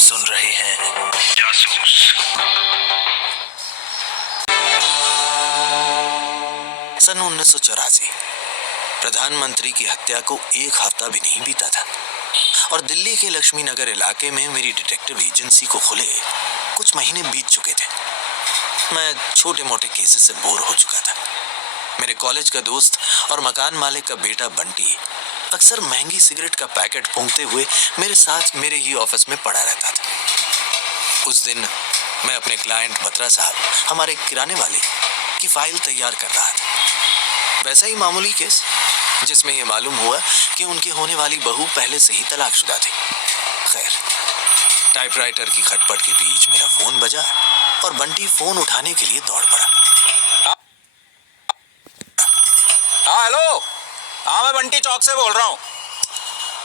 सुन रहे हैं जासूस। सन 1984 प्रधानमंत्री की हत्या को एक हफ्ता भी नहीं बीता था और दिल्ली के लक्ष्मी नगर इलाके में मेरी डिटेक्टिव एजेंसी को खुले कुछ महीने बीत चुके थे। मैं छोटे मोटे केसेस से बोर हो चुका था। मेरे कॉलेज का दोस्त और मकान मालिक का बेटा बंटी अक्सर महंगी सिगरेट का पैकेट फूंकते हुए मेरे साथ मेरे ही ऑफिस में पड़ा रहता था। उस दिन मैं अपने क्लाइंट बत्रा साहब, हमारे किराने वाले की फाइल तैयार कर रहा था। वैसा ही मामूली केस जिसमें यह मालूम हुआ कि उनकी होने वाली बहू पहले से ही तलाकशुदा थी। खैर, टाइपराइटर की खटपट के बीच मेरा फोन बजा और बंटी फोन उठाने के लिए दौड़ पड़ा। हाँ हेलो, हाँ मैं बंटी चौक से बोल रहा हूँ।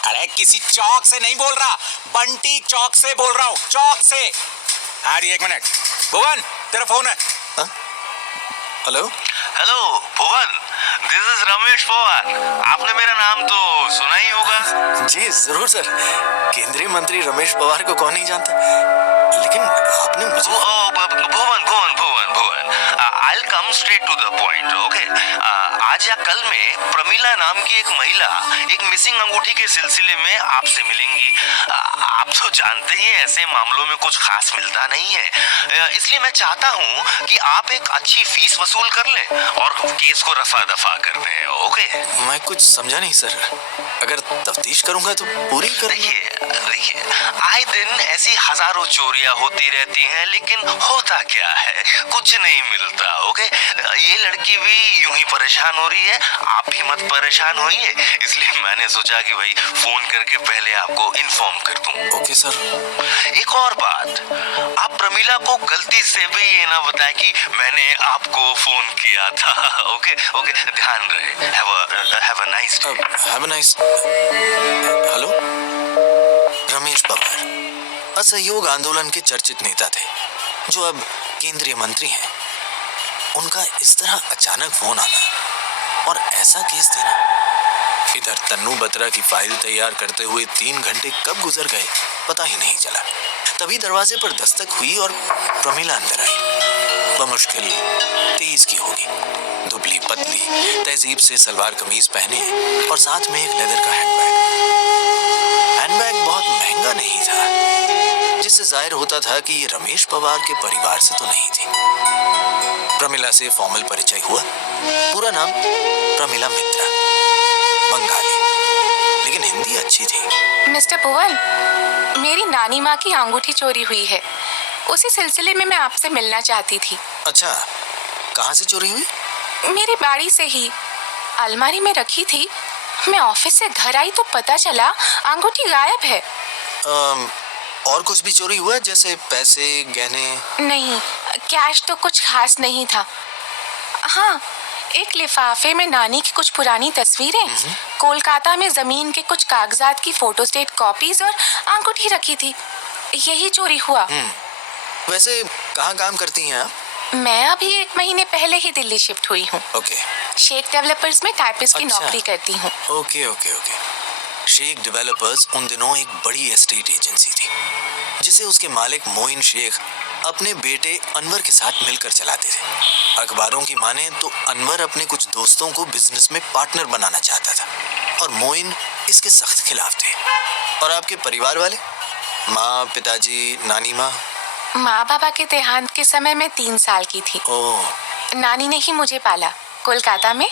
अरे किसी चौक से नहीं बोल रहा, बंटी चौक से बोल रहा हूँ, चौक से। हाँ जी, एक मिनट। भुवन, तेरा फोन है। Hello hello Bhuvan, this is Ramesh Pawar. आपने मेरा नाम तो सुना ही होगा। जी जरूर सर, केंद्रीय मंत्री रमेश पवार को कौन नहीं जानता, लेकिन आपने मुझे Bhuvan Bhuvan Bhuvan Bhuvan, I will come straight to the point, okay. आज या कल में प्रमिला नाम की एक महिला एक मिसिंग अंगूठी के सिलसिले में आपसे मिलेंगी। आप तो जानते ही हैं ऐसे मामलों में कुछ खास मिलता नहीं है, इसलिए मैं चाहता हूँ कि आप एक अच्छी फीस वसूल कर लें और केस को रफा दफा कर दें, ओके। मैं कुछ समझा नहीं सर, अगर तफ्तीश करूंगा तो पूरी कर। देखिए, आए दिन ऐसी हजारों चोरियां होती रहती हैं, लेकिन होता क्या है, कुछ नहीं मिलता, ओके। ये लड़की भी यूं ही परेशान हो रही है, आप भी मत परेशान होइए, इसलिए मैंने सोचा कि भाई फोन करके पहले आपको इन्फॉर्म कर दूं। Okay sir. एक और बात, आप प्रमिला को गलती से भी ये ना बताएं कि मैंने आपको फोन किया था, ओके ओके। ध्यान रहे। Have a nice day. Have a nice. Hello, Ramesh Pawar असहयोग आंदोलन के चर्चित नेता थे, जो अब केंद्रीय मंत्री हैं। उनका इस तरह अचानक फोन आना और ऐसा केस देना। इधर तन्नू बत्रा की फाइल तैयार करते हुए 3 घंटे कब गुजर गए पता ही नहीं चला। तभी दरवाजे पर दस्तक हुई और प्रमिला अंदर आई। बमुश्किल 23 की होगी, दुबली पतली, तहजीब से सलवार कमीज पहने और साथ में एक लेदर का हैंडबैग बहुत महंगा नहीं था, जिससे जाहिर होता था कि ये रमेश पवार के परिवार से तो नहीं थी। प्रमिला से फॉर्मल परिचय हुआ। पूरा नाम प्रमिला मित्रा, बंगाली, लेकिन हिंदी अच्छी थी। मिस्टर भुवन, मेरी नानी माँ की अंगूठी चोरी हुई है, उसी सिलसिले में मैं आपसे मिलना चाहती थी। अच्छा, कहाँ से चोरी हुई? मेरी बाड़ी से ही, अलमारी में रखी थी। मैं ऑफिस से घर आई तो पता चला अंगूठी गायब है। और कुछ भी चोरी हुआ, जैसे पैसे, गहने? नहीं, कैश तो कुछ खास नहीं था। हाँ, एक लिफाफे में नानी की कुछ पुरानी तस्वीरें, कोलकाता में जमीन के कुछ कागजात की फोटोस्टेट कॉपीज और अंगूठी रखी थी। यही चोरी हुआ। वैसे कहाँ काम करती हैं आप? मैं अभी 1 महीने पहले ही दिल्ली शिफ्ट हुई हूँ। ओके। शेख डेवलपर्स में टाइपिस्ट की अच्छा। नौकरी करती हूँ। Okay okay okay. Sheikh developers उन दिनों एक बड़ी एस्टेट एजेंसी थी, जिसे उसके मालिक मोइन शेख अपने बेटे अनवर के साथ मिलकर चलाते थे। अखबारों की माने तो अनवर अपने कुछ दोस्तों को बिजनेस में पार्टनर बनाना चाहता था और मोइन इसके सख्त खिलाफ थे। और आपके परिवार वाले, माँ, पिताजी, नानी माँ? माँ बाबा के देहांत के समय मैं 3 साल की थी। ओह। नानी ने ही मुझे पाला कोलकाता में।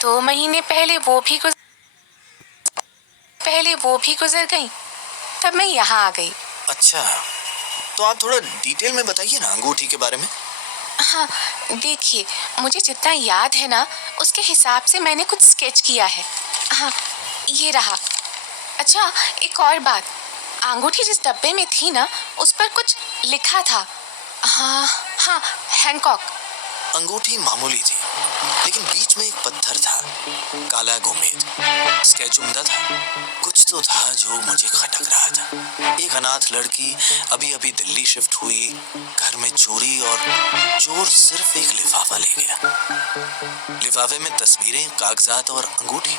2 महीने पहले वो भी गुजर गई, तब मैं यहाँ आ गई। अच्छा, तो आप थोड़ा डिटेल में बताइए ना अंगूठी के बारे में। हाँ, देखिए, मुझे जितना याद है ना, उसके हिसाब से मैंने कुछ स्केच किया है। हाँ, ये रहा। अच्छा, एक और बात, अंगूठी जिस डब्बे में थी ना, उस पर कुछ लिखा था। हाँ, हैंकॉक। अंगूठी मामूली थी, लेकिन बीच में एक पत्थर था, काला गोमेद। स्केच उम्दा था, कुछ कुछ तो था जो मुझे खटक रहा था। एक अनाथ लड़की अभी अभी दिल्ली शिफ्ट हुई, घर में चोरी और चोर सिर्फ एक लिफाफा ले गया। लिफाफे में तस्वीरें, कागजात और अंगूठी,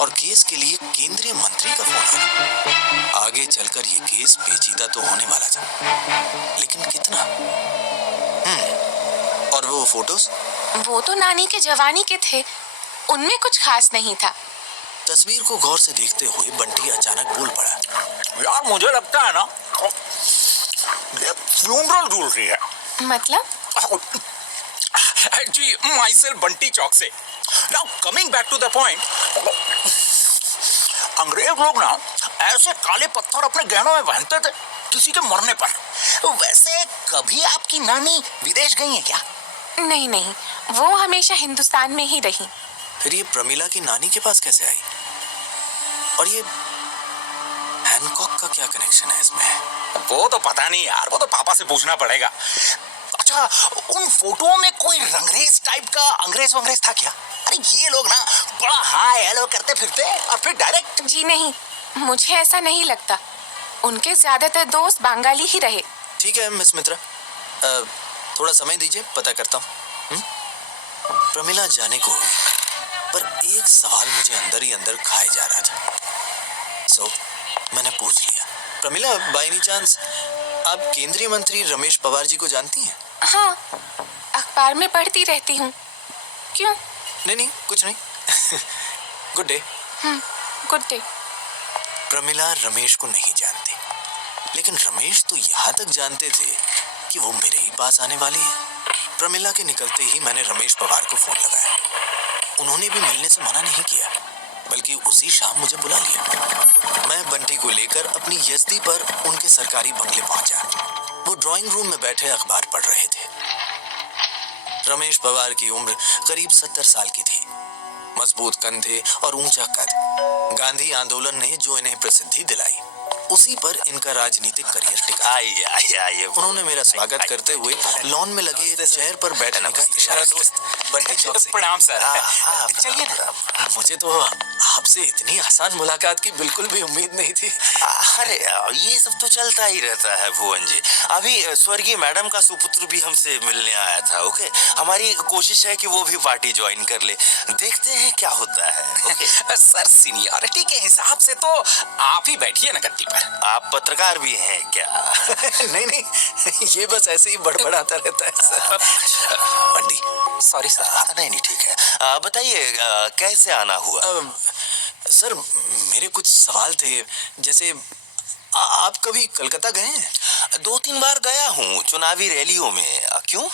और केस के लिए केंद्रीय मंत्री का फोन आया। आगे चलकर ये केस पेचीदा तो होने वाला था, लेकिन कितना? और वो फोटोज? वो तो नानी के जवानी के थे, उनमें कुछ खास नहीं था। तस्वीर को गौर से देखते हुए बंटी अचानक बोल पड़ा। यार मुझे लगता है ना ये फ्यूनरल ज्वेलरी है। मतलब? जी माई सेल्फ बंटी चौक से। Now coming back to the point, अंग्रेज लोग ना ऐसे काले पत्थर अपने गहनों में पहनते थे किसी के मरने पर। वैसे कभी आपकी नानी विदेश गई है क्या? नहीं नहीं, वो हमेशा हिंदुस्तान में ही रही। फिर ये प्रमिला की नानी के पास कैसे आई? और ये हैनकॉक का क्या कनेक्शन है इसमें? वो तो पता नहीं यार, वो तो पापा से पूछना पड़ेगा। अच्छा, उन फोटोओं में कोई रंगरेज टाइप का अंग्रेज वंग्रेज था क्या? अरे ये लोग ना बड़ा हाय हेलो करते फिरते और फिर डायरेक्ट। जी नहीं, मुझे ऐसा नहीं लगता। उनके ज्यादातर दोस्त बंगाली ही रहे। ठीक है मिस मित्रा, थोड़ा समय दीजिए, पता करता हूँ। प्रमिला जाने को हुई, पर एक सवाल मुझे अंदर ही अंदर खाए जा रहा था। मैंने पूछ लिया, प्रमिला बाय एनी चांस आप केंद्रीय मंत्री रमेश पवार जी को जानती हैं? हाँ, अखबार में पढ़ती रहती हूँ। क्यों? नहीं कुछ नहीं। Good day. Good day. Pramila Ramesh को नहीं जानती, लेकिन रमेश तो यहाँ तक जानते थे कि वो मेरे ही पास आने वाली है। प्रमिला के निकलते ही मैंने रमेश पवार को फोन लगाया। उन्होंने भी मिलने से मना नहीं किया, बल्कि उसी शाम मुझे बुला लिया। मैं बंटी को लेकर अपनी यजदी पर उनके सरकारी बंगले पहुंचा। वो ड्राइंग रूम में बैठे अखबार पढ़ रहे थे। रमेश पवार की उम्र करीब 70 साल की थी। मजबूत कंधे और ऊंचा कद। गांधी आंदोलन ने जो इन्हें प्रसिद्धि दिलाई, उसी पर इनका राजनीतिक करियर टिका। आइए उन्होंने मेरा स्वागत करते हुए लॉन में लगे चेयर पर बैठने का इशारा किया। बंटी चौक से। प्रणाम सर। चलिए ना। मुझे तो आपसे इतनी आसान मुलाकात की बिल्कुल भी उम्मीद नहीं थी। अरे ये सब तो चलता ही रहता है भुवन जी। अभी स्वर्गीय मैडम का सुपुत्र भी हमसे मिलने आया था। ओके, हमारी कोशिश है कि वो भी पार्टी ज्वाइन कर ले। देखते हैं क्या होता है। ओके सर, सीनियरिटी के हिसाब से तो आप ही बैठिए ना गद्दी पर। आप पत्रकार भी हैं क्या? नहीं, ये बस ऐसे ही बड़बड़ाता रहता है सर। Bunty, sorry sir. नहीं ठीक है। बताइए कैसे आना हुआ? सर मेरे कुछ सवाल थे। जैसे आप कभी कलकत्ता गए हैं? 2-3 बार गया हूँ चुनावी रैलियों में। क्यों?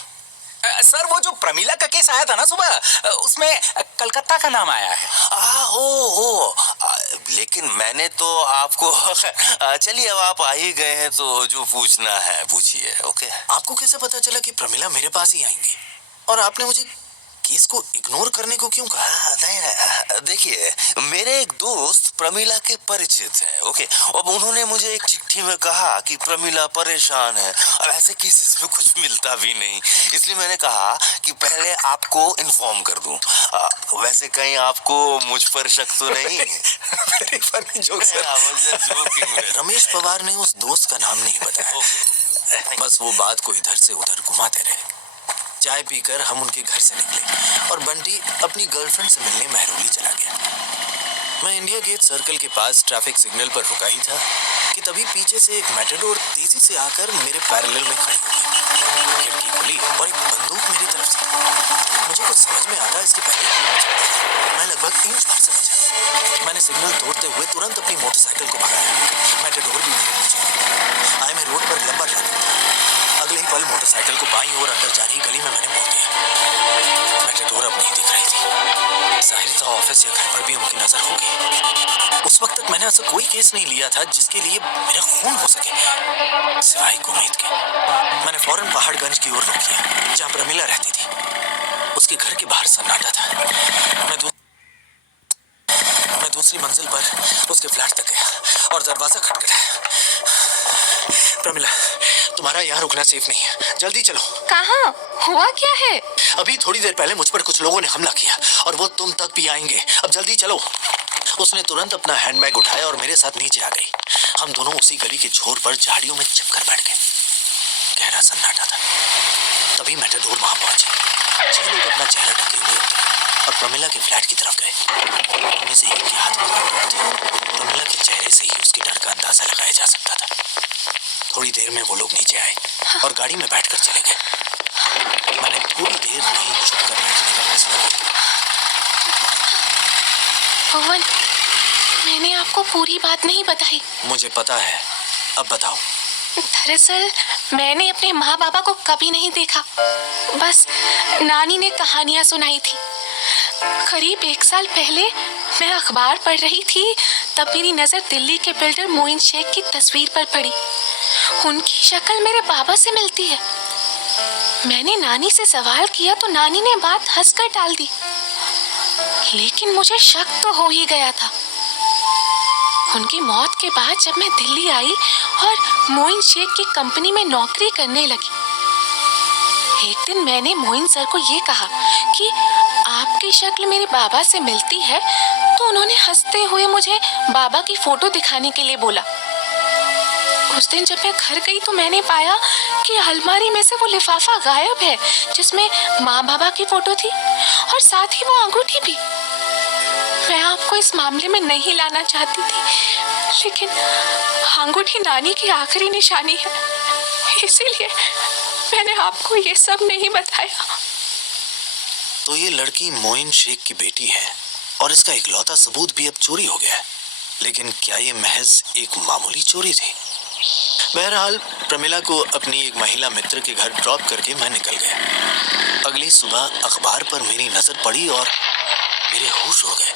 सर, वो जो प्रमिला का केस आया था ना सुबह, उसमें कलकत्ता का नाम आया है। लेकिन मैंने तो आपको चलिए अब आप आ ही गए हैं तो जो पूछना है पूछिए। ओके। आपको कैसे पता चला कि प्रमिला मेरे पास ही आएंगी? और आपने मुझे केस को इग्नोर करने को क्यों कहा? नहीं, देखिए मेरे एक दोस्त प्रमिला के परिचित हैं। ओके, अब उन्होंने मुझे एक चिट्ठी में कहा कि प्रमिला परेशान है और ऐसे केसेस में कुछ मिलता भी नहीं, इसलिए मैंने कहा कि पहले आपको इन्फॉर्म कर दूं। वैसे कहीं आपको मुझ पर शक तो नहीं? Very funny joke, sir. Ramesh Pawar ने उस दोस्त का नाम नहीं बताया। बस वो बात को इधर से उधर घुमाते रहे। चाय पीकर हम उनके घर से निकले और बंटी अपनी गर्लफ्रेंड से मिलने महरौली चला गया। मैं इंडिया गेट सर्कल के पास ट्रैफिक सिग्नल पर रुका ही था कि तभी पीछे से एक मैटाडोर तेजी से आकर मेरे पैरेलल में खड़ी हुई। खिड़की खुली और एक बंदूक मेरी तरफ से। मुझे कुछ समझ में आता इसके पहले मैं लगभग इंच भर से बचा। मैंने सिग्नल तोड़ते हुए तुरंत अपनी मोटरसाइकिल को भगाया। मैटाडोर भी मेरे पीछे आई। मैं रोड पर लंबा जाता। अगले ही पल मोटरसाइकिल को बाईं ओर अंदर जा रही गली में मैंने मोड़ दिया। मैटाडोर अब नहीं दिख रही थी। जाहिर था ऑफिस या घर पर भी उनकी नजर होगी। उस वक्त तक मैंने ऐसा कोई केस नहीं लिया था जिसके लिए मेरा खून हो सके, सिवाय गुरमीत के। मैंने फौरन पहाड़गंज की ओर रुख किया, जहाँ प्रमिला रहती थी। उसके घर के बाहर सन्नाटा था। मैं दूसरी मंजिल पर उसके फ्लैट तक गया और दरवाजा खटखटाया। प्रमिला, तुम्हारा यहाँ रुकना सेफ नहीं है, जल्दी चलो। कहाँ? हुआ क्या है? अभी थोड़ी देर पहले मुझ पर कुछ लोगों ने हमला किया और वो तुम तक भी आएंगे। अब जल्दी चलो। उसने तुरंत अपना हैंडबैग उठाया और मेरे साथ नीचे आ गई। हम दोनों उसी गली के छोर पर झाड़ियों में छिपकर बैठ गए। गहरा सन्नाटा था। तभी मैटाडोर वहां पहुंची। 6 लोग अपना चेहरा ढके हुए उतरे और प्रमिला के फ्लैट की तरफ गए। उनमें से एक के हाथ में बंदूक थी। प्रमिला के चेहरे से ही उसके डर का अंदाजा लगाया जा सकता था। थोड़ी देर में वो लोग नीचे आए और गाड़ी में बैठकर चले गए। मैंने थोड़ी देर नहीं चुप कर बैठने का फैसला किया। पवन, मैंने आपको पूरी बात नहीं बताई। मुझे पता है, अब बताओ। दरअसल मैंने अपने माँ बाबा को कभी नहीं देखा, बस नानी ने कहानियाँ सुनाई थी। करीब 1 साल पहले मैं अखबार पढ़ रही थी, तब मेरी नज़र दिल्ली के बिल्डर मोइन शेख की तस्वीर पर पड़ी। उनकी शक्ल मेरे बाबा से मिलती है। मैंने नानी से सवाल किया तो नानी ने बात हंसकर टाल दी, लेकिन मुझे शक तो हो ही गया था। उनकी मौत के बाद जब मैं दिल्ली आई और मोइन शेख की कंपनी में नौकरी करने लगी, एक दिन मैंने मोइन सर को ये कहा कि आपकी शक्ल मेरे बाबा से मिलती है, तो उन्होंने हंसते हुए मुझे बाबा की फोटो दिखाने के लिए बोला। उस दिन जब मैं घर गई तो मैंने पाया कि अलमारी में से वो लिफाफा गायब है जिसमें माँ बाबा की फोटो थी और साथ ही वो अंगूठी भी। मैं आपको इस मामले में नहीं लाना चाहती थी, लेकिन अंगूठी नानी की आखिरी निशानी है, इसीलिए मैंने आपको ये सब नहीं बताया। तो ये लड़की मोइन शेख की बेटी है और इसका इकलौता सबूत भी अब चोरी हो गया है। लेकिन क्या ये महज एक मामूली चोरी थी? बहरहाल प्रमिला को अपनी एक महिला मित्र के घर ड्रॉप करके मैं निकल गया। अगली सुबह अखबार पर मेरी नजर पड़ी और मेरे होश उड़ गए।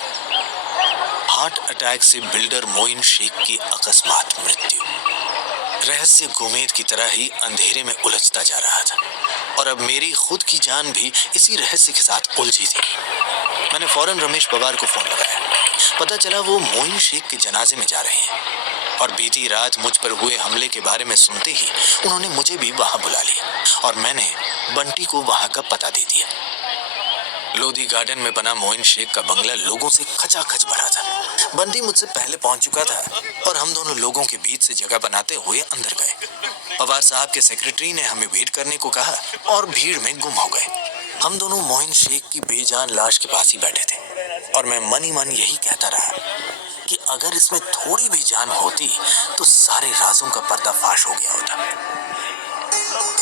हार्ट अटैक से बिल्डर मोइन शेख की अकस्मात मृत्यु। रहस्य गुमेद की तरह ही अंधेरे में उलझता जा रहा था और अब मेरी खुद की जान भी इसी रहस्य के साथ उलझी थी। मैंने फौरन रमेश पवार को फोन लगाया। पता चला वो मोइन शेख के जनाजे में जा रहे हैं और बीती रात मुझ पर हुए हमले के बारे में सुनते ही उन्होंने मुझे भी वहां बुला लिया और मैंने बंटी को वहां का पता दे दिया। लोधी गार्डन में बना मोइन शेख का बंगला लोगों से खचाखच भरा था। बंटी मुझसे पहले पहुंच चुका था और हम दोनों लोगों के बीच से जगह बनाते हुए अंदर गए। पवार साहब के सेक्रेटरी ने हमें वेट करने को कहा और भीड़ में गुम हो गए। हम दोनों मोइन शेख की बेजान लाश के पास ही बैठे थे और मैं मन ही मन यही कहता रहा कि अगर इसमें थोड़ी भी जान होती तो सारे राजों का पर्दाफाश हो गया होता।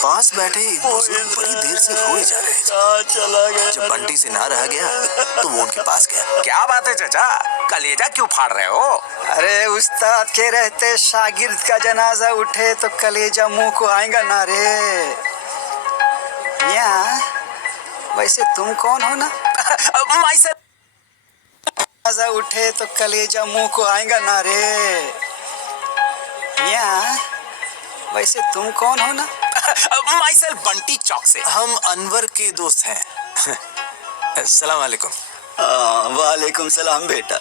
पास बैठे एक बुजुर्ग बड़ी देर से रोए जा रहे थे। जब बंटी से ना रहा गया तो वो उनके पास गया। क्या बात है चाचा, कलेजा क्यों फाड़ रहे हो? अरे उस्ताद के रहते शागिर्द का जनाजा उठे तो कलेजा मुंह को आएगा ना रे। या वैसे तुम कौन हो ना? जनाजा उठे तो कलेजा मुंह को आएगा ना रे। या वैसे तुम कौन हो ना? माइसेल्फ बंटी चौक से। हम अनवर के दोस्त हैं। अस्सलाम वालेकुम। वालेकुम सलाम बेटा।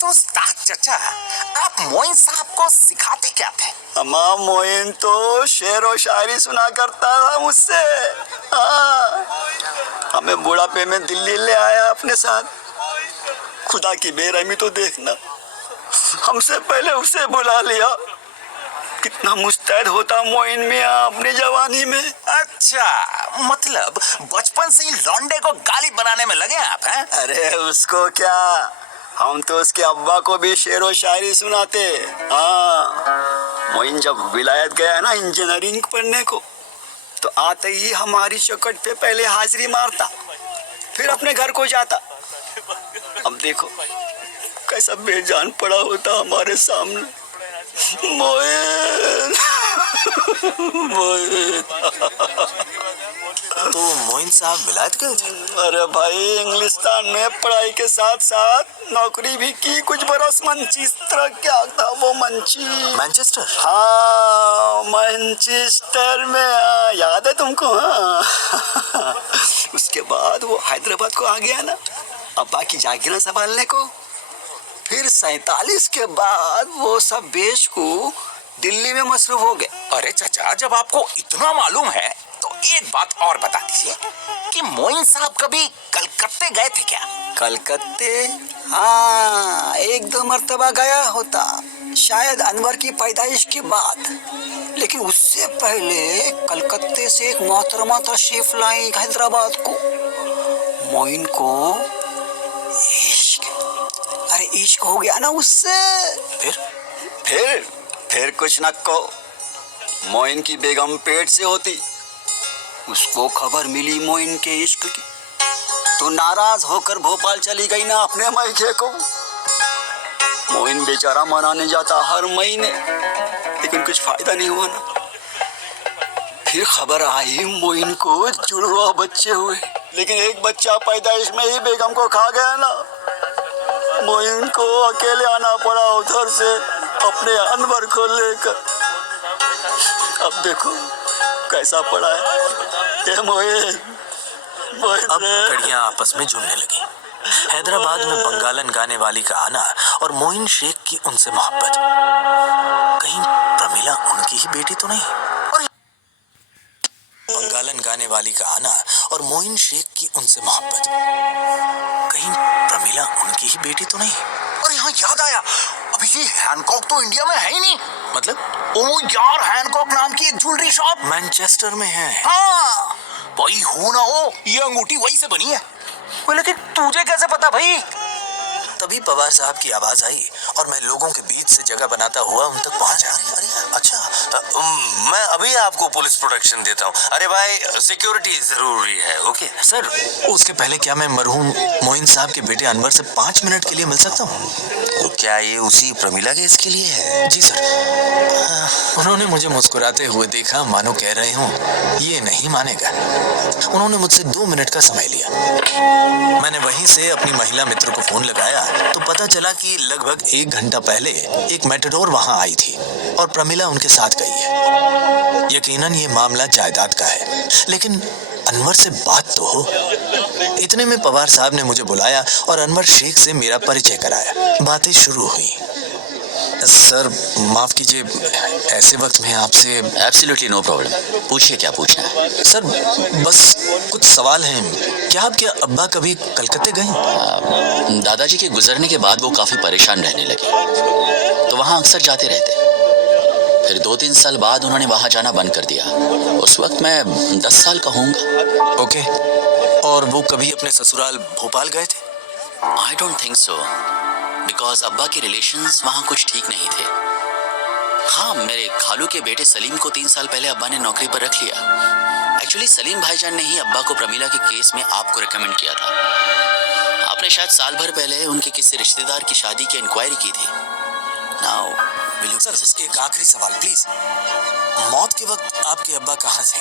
तो उस्ताद चाचा, आप मोइन साहब को सिखाते क्या थे? अम्मा मोइन तो शेर और शायरी सुना करता था मुझसे। हमें बुढ़ापे में दिल्ली ले आया अपने साथ। खुदा की बेरहमी तो देखना, हमसे पहले उसे बुला लिया। कितना मुस्तैद होता मोइन मियां अपनी जवानी में। अच्छा, मतलब बचपन से ही लौंडे को गाली बनाने में लगे आप हैं? अरे उसको क्या, हम तो उसके अब्बा को भी शेर और शायरी सुनाते। मोइन जब विलायत गया ना इंजीनियरिंग पढ़ने को, तो आते ही हमारी चौखट पे पहले हाजिरी मारता, फिर अपने घर को जाता। अब देखो कैसा बेजान पड़ा होता हमारे सामने। मोइन मोइन। तो मोइन साहब विलायत गए थे? अरे भाई, इंग्लिस्तान में पढ़ाई के साथ साथ नौकरी भी की कुछ बरस। मैनचेस्टर क्या था वो मैनचेस्टर? हाँ, मैनचेस्टर में, याद है तुमको? हाँ। उसके बाद वो हैदराबाद को आ गया ना अब्बा की जागीरें संभालने को। फिर 47 के बाद वो सब बेच को दिल्ली में मसरूफ हो गए। अरे चाचा, जब आपको इतना मालूम है तो एक बात और बता दीजिए कि मोइन साहब कभी कलकत्ते गए थे क्या? कलकत्ते? हाँ, एक दो मर्तबा गया होता, शायद अनवर की पैदाइश के बाद। लेकिन उससे पहले कलकत्ते से एक मोहतरमा तशरीफ लाई हैदराबाद को। मोइन को इश्क, अरे इश्क हो गया ना उससे। फिर कुछ न को। मोइन की बेगम पेट से होती, उसको खबर मिली मोइन के इश्क की, तो नाराज होकर भोपाल चली गई ना अपने मायके को। मोइन बेचारा मनाने जाता हर महीने, लेकिन कुछ फायदा नहीं हुआ ना। फिर खबर आई मोइन को जुड़वा बच्चे हुए, लेकिन एक बच्चा पैदाइश में ही बेगम को खा गया ना। मोइन को अकेले आना पड़ा उधर से अपने अनवर को लेकर। अब देखो कैसा पड़ा है मोइन। अब कड़ियां आपस में जुड़ने लगी। हैदराबाद में बंगालन गाने वाली का आना और मोइन शेख की उनसे मोहब्बत। कहीं प्रमिला उनकी ही बेटी तो नहीं? और बंगालन गाने वाली का आना और मोइन शेख की उनसे मोहब्बत। कहीं प्रमिला उनकी ही बेटी तो नहीं? और यहाँ याद आया, अभी ये हैनकॉक तो इंडिया में है ही नहीं। मतलब? ओ यार, हैनकॉक नाम की एक ज्वेलरी शॉप मैनचेस्टर में है। हाँ, भाई हो ना हो, ये अंगूठी वही से बनी है। लेकिन तुझे कैसे पता भाई? तभी पवार साहब की आवाज आई और मैं लोगों के बीच से जगह बनाता हुआ उन तक पहुंचा। अरे अच्छा, मैं अभी आपको पुलिस प्रोटेक्शन देता हूँ। अरे भाई, सिक्योरिटी जरूरी है। ओके सर, उसके पहले क्या मैं मरहूम मोइन साहब के बेटे अनवर से 5 मिनट के लिए मिल सकता हूँ? तो क्या ये उसी प्रमिला के इसके लिए है? जी सर। उन्होंने मुझे मुस्कुराते हुए देखा, मानो कह रहे हूँ ये नहीं मानेगा। उन्होंने मुझसे 2 मिनट का समय लिया। मैंने वहीं से अपनी महिला मित्र को फोन लगाया तो पता चला कि लगभग 1 घंटा पहले एक मेटाडोर वहां आई थी और प्रमिला उनके साथ गई है। यकीनन ये मामला जायदाद का है, लेकिन अनवर से बात तो हो। इतने में पवार साहब ने मुझे बुलाया और अनवर शेख से मेरा परिचय कराया। बातें शुरू हुई। सर माफ कीजिए, ऐसे वक्त में आपसे। एब्सोल्युटली नो प्रॉब्लम, पूछिए क्या पूछना है। सर बस कुछ सवाल हैं। क्या आपके अब्बा कभी कलकत्ते गए? दादाजी के गुजरने के बाद वो काफी परेशान रहने लगे, तो वहाँ अक्सर जाते रहते। फिर 2-3 साल बाद उन्होंने वहाँ जाना बंद कर दिया। उस वक्त मैं 10 साल का होऊंगा। ओके, और वो कभी अपने ससुराल भोपाल गए थे? I don't think so, because अब्बा के रिलेशंस वहाँ कुछ ठीक नहीं थे। हाँ, मेरे खालू के बेटे सलीम को 3 साल पहले अब्बा ने नौकरी पर रख लिया। एक्चुअली सलीम भाईजान ने ही अब्बा को प्रमिला के केस में आपको रिकमेंड किया था। आपने शायद साल भर पहले उनके किसी रिश्तेदार की शादी की इंक्वायरी की थी। नाउ विल यू सर एक आखिरी सवाल प्लीज। मौत के वक्त आपके अब्बा कहाँ थे?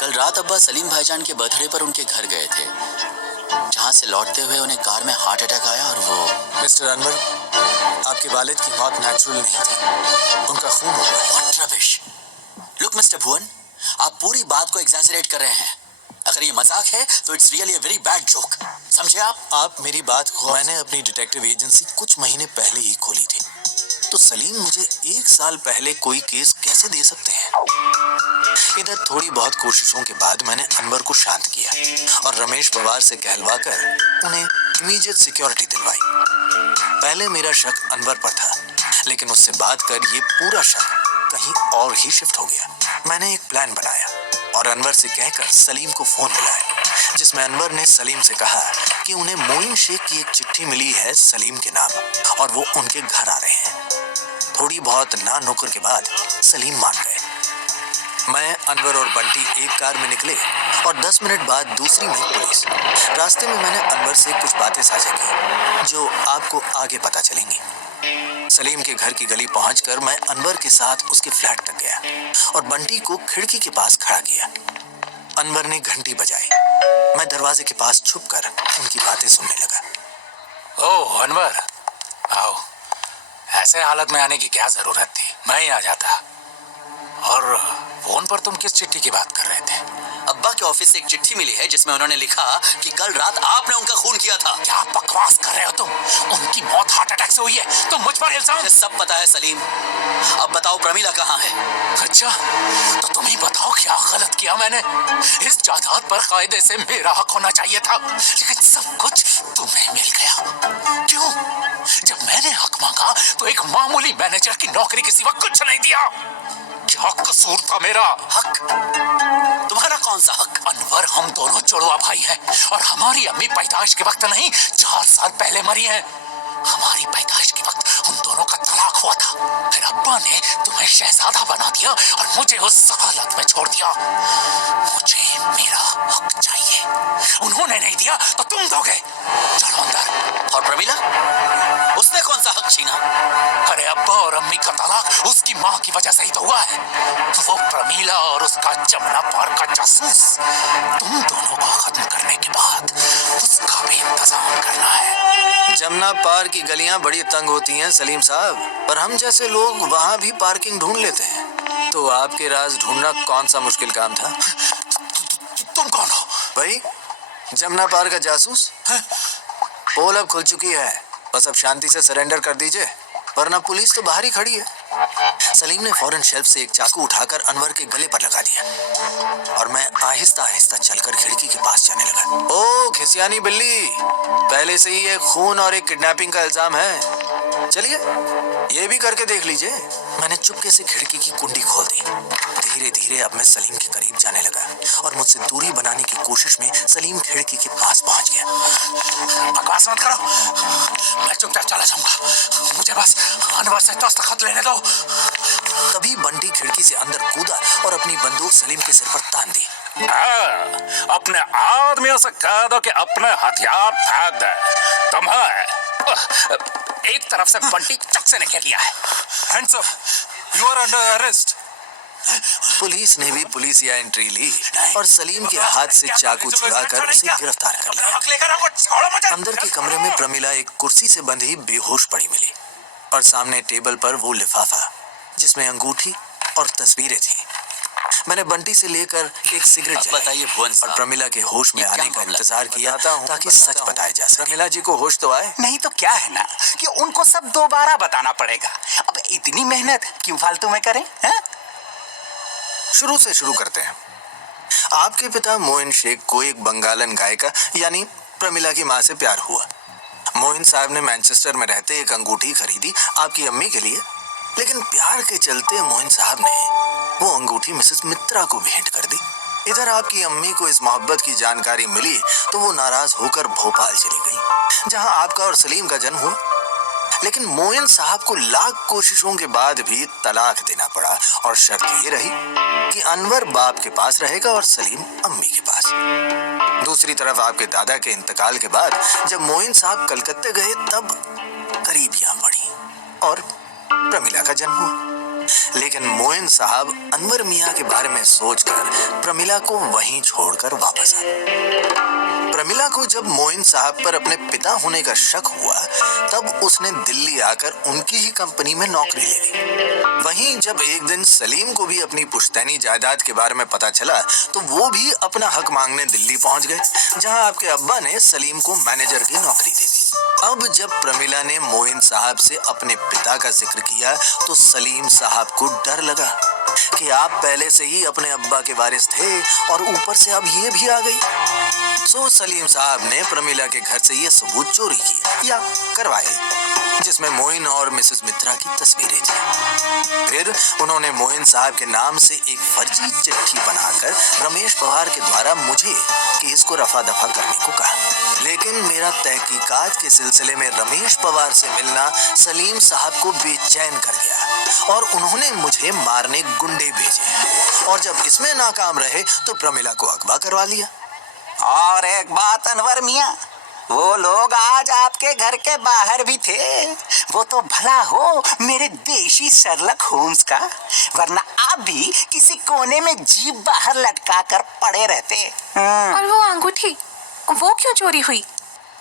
कल रात अब्बा सलीम भाईजान के बर्थडे पर उनके घर गए थे, जहाँ से लौटते हुए उन्हें कार में हार्ट अटैक आया और वो। मिस्टर अनवर, आपके वालिद की मौत नेचुरल नहीं थी, उनका खून हो गया। What rubbish. लुक मिस्टर भुवन, आप पूरी बात को एग्जैजरेट कर रहे हैं। अगर ये मजाक है तो it's really a very bad joke, समझे आप मेरी बात को। मैंने अपनी डिटेक्टिव एजेंसी कुछ महीने पहले ही खोली थी, तो सलीम मुझे 1 साल पहले कोई केस कैसे दे सकते हैं? इधर थोड़ी बहुत कोशिशों के बाद मैंने अनवर को शांत किया और रमेश पवार से कहलवा कर उन्हें इमीडिएट सिक्योरिटी दिलवाई। पहले मेरा शक अनवर पर था, लेकिन उससे बात कर ये पूरा शक कहीं और ही शिफ्ट हो गया। मैंने एक प्लान बनाया और अनवर से कहकर सलीम को फोन मिलाया, जिसमें अनवर ने सलीम से कहा कि उन्हें मोइन शेख की एक चिट्ठी मिली है सलीम के नाम और वो उनके घर आ रहे हैं। थोड़ी बहुत ना नुक्र के बाद सलीम मान गए। मैं, अनवर और बंटी एक कार में निकले और 10 मिनट बाद दूसरी में पुलिस। रास्ते में मैंने अनवर से कुछ बातें साझा की जो आपको आगे पता चलेंगी। सलीम के घर की गली पहुंचकर मैं अनवर के साथ उसके फ्लैट तक गया और बंटी को खिड़की के पास खड़ा किया। अनवर ने घंटी बजाई। मैं दरवाजे के पास छुपकर उनकी बातें सुनने लगा। ओह अनवर, आओ। ऐसे हालत में आने की क्या जरूरत थी, मैं ही आ जाता। और फोन पर तुम किस चिट्ठी की बात कर रहे थे? अब अब्बा के ऑफिस से एक चिट्ठी मिली है जिसमें उन्होंने लिखा कि कल रात आपने उनका खून किया था। क्या बकवास कर रहे हो तुम? उनकी मौत हार्ट अटैक से हुई है, तुम मुझ पर इल्जाम। मुझे सब पता है सलीम। अब बताओ प्रमिला कहाँ है? अच्छा, तो तुम ही बताओ क्या गलत किया मैंने? इस जायदाद पर कायदे से मेरा हक होना चाहिए था, लेकिन सब कुछ तुम्हें मिल गया। क्यों? जब मैंने हक मांगा तो एक मामूली मैनेजर की नौकरी के सिवा कुछ नहीं दिया। क्या कसूर था मेरा? हक? तुम्हारा कौन सा हक? अनवर हम दोनों जुड़वा भाई हैं और हमारी अम्मी पैदाइश के वक्त नहीं 4 साल पहले मरी हैं। हमारी पैदाइश के वक्त उन दोनों का तलाक हुआ था। फिर अब्बा ने तुम्हें शहजादा बना दिया और मुझे उस हालत में छोड़ दिया। मुझे मेरा हक चाहिए। उन्होंने नहीं दिया तो तुम दोगे। चलो अंदर। और प्रमिला? उसने कौन सा हक छीना? अरे अब्बा और अम्मी का तलाक उसकी माँ की वजह से ही तो हुआ है। वो प्रमीला और उसका जमुना पार का जासूस, तुम दोनों को खत्म करने के बाद उसका भी इंतजाम करना है। जमुना पार की गलियां बड़ी तंग होती हैं सलीम साहब, पर हम जैसे लोग वहां भी पार्किंग ढूंढ लेते हैं। तो आपके राज ढूंढना कौन सा मुश्किल काम था? तुम कौन हो? भाई, जमुना पार का जासूस। पोल अब खुल चुकी है, बस अब शांति से सरेंडर कर दीजिए, वरना पुलिस तो बाहर ही खड़ी है। सलीम ने फौरन शेल्फ से एक चाकू उठाकर अनवर के गले पर लगा दिया और मैं आहिस्ता आहिस्ता चलकर खिड़की के पास जाने लगा। ओ खिसियानी बिल्ली, पहले से ही एक खून और एक किडनैपिंग का इल्जाम है। चलिए ये भी करके देख लीजिए। मैंने चुपके से खिड़की की कुंडी खोल दी। धीरे धीरे अब मैं सलीम के करीब जाने लगा और मुझसे दूरी बनाने की कोशिश में सलीम खिड़की के पास पहुंच गया। बकवास मत करो, मैं चुपचाप चला जाऊंगा। मुझे बस अनवर से दस्तखत लेने दो। तभी बंटी खिड़की से अंदर कूदा और अपनी बंदूक सलीम के सिर पर तान दी। अपने आदमियों से कह दो कि अपने हथियार फेंक दे। तुम्हें एक तरफ से बंटी चक से घेर लिया है। Hands up, you are under arrest. Police ने भी पुलिसिया एंट्री ली और सलीम के हाथ से चाकू छुड़ाकर उसे गिरफ्तार कर लिया। अंदर के कमरे में प्रमिला एक कुर्सी से बंधी बेहोश पड़ी मिली और सामने टेबल पर वो लिफाफा जिसमें अंगूठी और तस्वीरें थी। मैंने बंटी से लेकर एक सिगरेट जलाई बताइए भुवन साहब, और प्रमिला के होश में ये आने क्या का मामला? इंतजार किया ताकि सच बताया जा सके। प्रमिला जी को होश तो आए? नहीं तो क्या है ना कि उनको सब दोबारा बताना पड़ेगा। अब इतनी मेहनत क्यों फालतू में करें? शुरू से शुरू करते हैं। आपके पिता मोइन शेख को एक बंगालन गायिका यानी प्रमिला की मां से प्यार हुआ। मोइन साहब ने मैनचेस्टर में रहते एक अंगूठी खरीदी आपकी अम्मी के लिए, लेकिन प्यार के चलते मोइन साहब ने वो अंगूठी मिसेस मित्रा को भेंट कर दी। इधर आपकी अम्मी को इस मोहब्बत की जानकारी मिली तो वो नाराज होकर भोपाल चली गई, जहां आपका और सलीम का जन्म हुआ। लेकिन मोइन साहब को लाख कोशिशों के बाद भी तलाक देना पड़ा और शर्त ये रही कि अनवर बाप के पास रहेगा और सलीम अम्मी के पास। दूसरी तरफ आपके दादा के इंतकाल के बाद जब मोइन साहब कलकत्ते गए तब करीबियां बढ़ी और प्रमिला का जन्म हुआ। लेकिन मोइन साहब अनवर मियां के बारे में सोचकर प्रमिला को वहीं छोड़कर वापस आए। प्रमिला को जब मोइन साहब पर अपने पिता होने का शक हुआ तब उसने दिल्ली आकर उनकी ही कंपनी में नौकरी ले ली। वहीं जब एक दिन सलीम को भी अपनी पुश्तैनी जायदाद के बारे में पता चला तो वो भी अपना हक मांगने दिल्ली पहुंच गए, जहां आपके अब्बा ने सलीम को मैनेजर की नौकरी दे दी। अब जब प्रमिला ने मोइन साहब से अपने पिता का जिक्र किया तो सलीम साहब को डर लगा कि आप पहले से ही अपने अब्बा के वारिस थे और ऊपर से अब ये भी आ गई। सो सलीम साहब ने प्रमिला के घर से ये सबूत चोरी किए या करवाए जिसमें मोइन और मिसेस मित्रा की तस्वीरें थी। फिर उन्होंने मोइन साहब के नाम से एक फर्जी चिट्ठी बनाकर रमेश पवार के द्वारा मुझे केस को रफा दफा करने को कहा। लेकिन मेरा तहकीकात के सिलसिले में रमेश पवार से मिलना सलीम साहब को बेचैन कर गया और उन्होंने मुझे मारने गुंडे भेजे और जब इसमें नाकाम रहे तो प्रमिला को अगवा करवा लिया। और एक बात अनवर मियां, वो लोग आज आपके घर के बाहर भी थे। वो तो भला हो मेरे देशी शर्लक होम्स का, वरना आप भी किसी कोने में जीभ बाहर लटका कर पड़े रहते। और वो अंगूठी, वो क्यों चोरी हुई?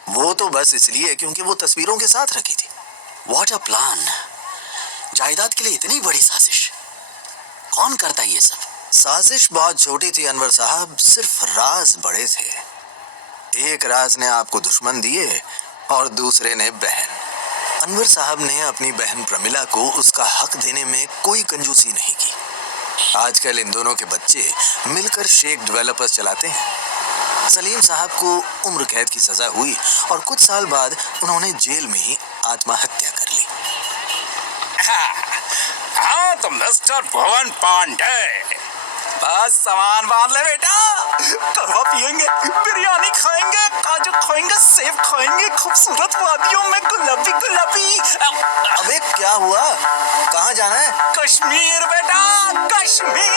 वो तो बस इसलिए क्योंकि वो तस्वीरों के साथ रखी थी। What a plan! जायदाद के लिए इतनी बड़ी साजिश! कौन करता है ये सब? साजिश बहुत छोटी थी अनवर साहब, सिर्फ राज बड़े थे। एक राज ने आपको दुश्मन दिए और दूसरे ने बहन। अनवर साहब ने अपनी बहन प्रमिला को उसका हक देने में कोई कंजूसी नहीं की। आजकल इन दोनों के बच्चे मिलकर शेख डेवलपर्स चलाते हैं। सलीम साहब को उम्र कैद की सजा हुई और कुछ साल बाद उन्होंने जेल में ही आत्महत्या कर ली। हाँ तो मिस्टर भुवन पांडे, बस सामान बांध ले बेटा, कहवा पियेंगे, बिरयानी खाएंगे, काजू खाएंगे, सेब खाएंगे, खूबसूरत वादियों में गुलाबी गुलाबी। अबे क्या हुआ, कहाँ जाना है? कश्मीर बेटा, कश्मीर।